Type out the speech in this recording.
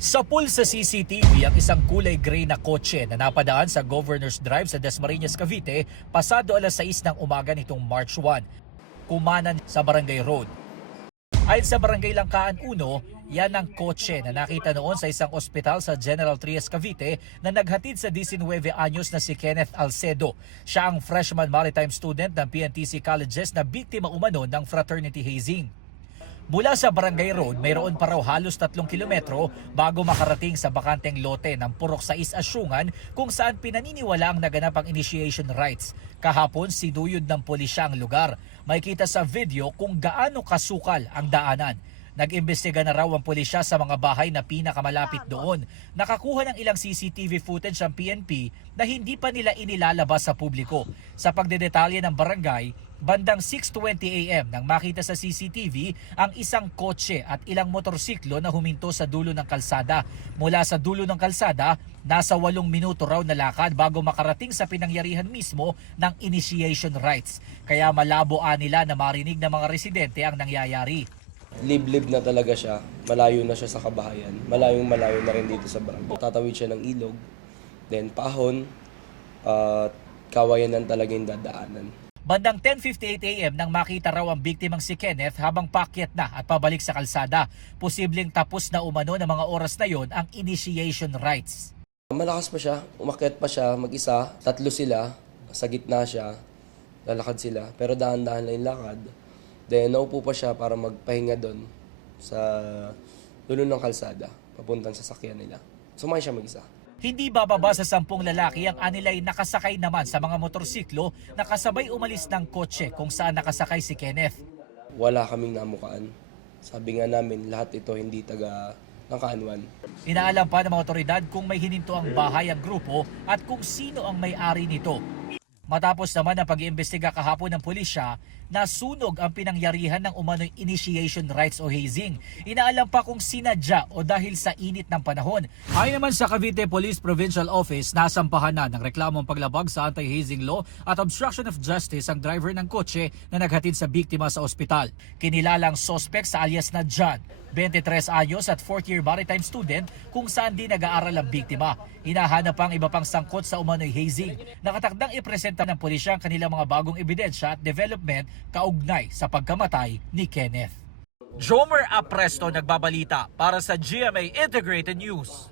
Sa pool sa CCTV ang isang kulay gray na kotse na napadaan sa Governor's Drive sa Dasmariñas, Cavite pasado alas 6 ng umaga nitong March 1, kumanan sa Barangay Road. Ayon sa Barangay Langkaan 1, yan ang kotse na nakita noon sa isang ospital sa General Trias, Cavite na naghatid sa 19 anyos na si Kenneth Alcedo. Siya ang freshman maritime student ng PNTC Colleges na biktima umano ng fraternity hazing. Mula sa Barangay Road, mayroon pa raw halos 3 kilometro bago makarating sa bakanteng lote ng Purok 6 Asyungan kung saan pinaniniwala ang naganap ang initiation rites. Kahapon, sinuyod ng pulisya ang lugar. Makikita sa video kung gaano kasukal ang daanan. Nag-imbestiga na raw ang pulisya sa mga bahay na pinakamalapit doon. Nakakuha ng ilang CCTV footage ang PNP na hindi pa nila inilalabas sa publiko. Sa pagdedetalye ng barangay, bandang 6:20 AM nang makita sa CCTV ang isang kotse at ilang motorsiklo na huminto sa dulo ng kalsada. Mula sa dulo ng kalsada, nasa 8 minuto raw na lakad bago makarating sa pinangyarihan mismo ng initiation rites. Kaya malabo nila na marinig ng mga residente ang nangyayari. Liblib na talaga siya, malayo na siya sa kabahayan, malayo na rin dito sa barangay. Tatawid siya ng ilog, then pahon, at kawayanan talaga yung dadaanan. Bandang 10:58 AM nang makita raw ang biktimang si Kenneth habang paakyat na at pabalik sa kalsada. Posibleng tapos na umano ng mga oras na yon ang initiation rites. Malakas pa siya, umakyat pa siya mag-isa, 3 sila, sa gitna siya, lalakad sila, pero dahan-dahan lang yung lakad. Then naupo pa siya para magpahinga doon sa dulo ng kalsada, papuntang sasakyan nila. Sumakay siya mag-isa. Hindi bababa sa 10 lalaki ang anilay nakasakay naman sa mga motorsiklo na kasabay umalis ng kotse kung saan nakasakay si Kenneth. Wala kaming namukaan. Sabi nga namin, lahat ito hindi taga Langkaan 1. Inaalam pa ng mga otoridad kung may hininto ang bahay ang grupo at kung sino ang may-ari nito. Matapos naman ang pag-iimbestiga kahapon ng pulisya, nasunog ang pinangyarihan ng umano'y initiation rites o hazing. Inaalam pa kung sinadya o dahil sa init ng panahon. Ayon naman sa Cavite Police Provincial Office, nasampahan na ng reklamong paglabag sa anti-hazing law at obstruction of justice ang driver ng kotse na naghatid sa biktima sa ospital. Kinilalang suspect sa alias na John, 23 anyos at 4th-year maritime student kung saan di nag-aaral ang biktima. Hinahanap ang iba pang sangkot sa umano'y hazing. Nakatakdang ipresenta ng pulisya ang kanilang mga bagong ebidensya at development kaugnay sa pagkamatay ni Kenneth. Jomer Apresto nagbabalita para sa GMA Integrated News.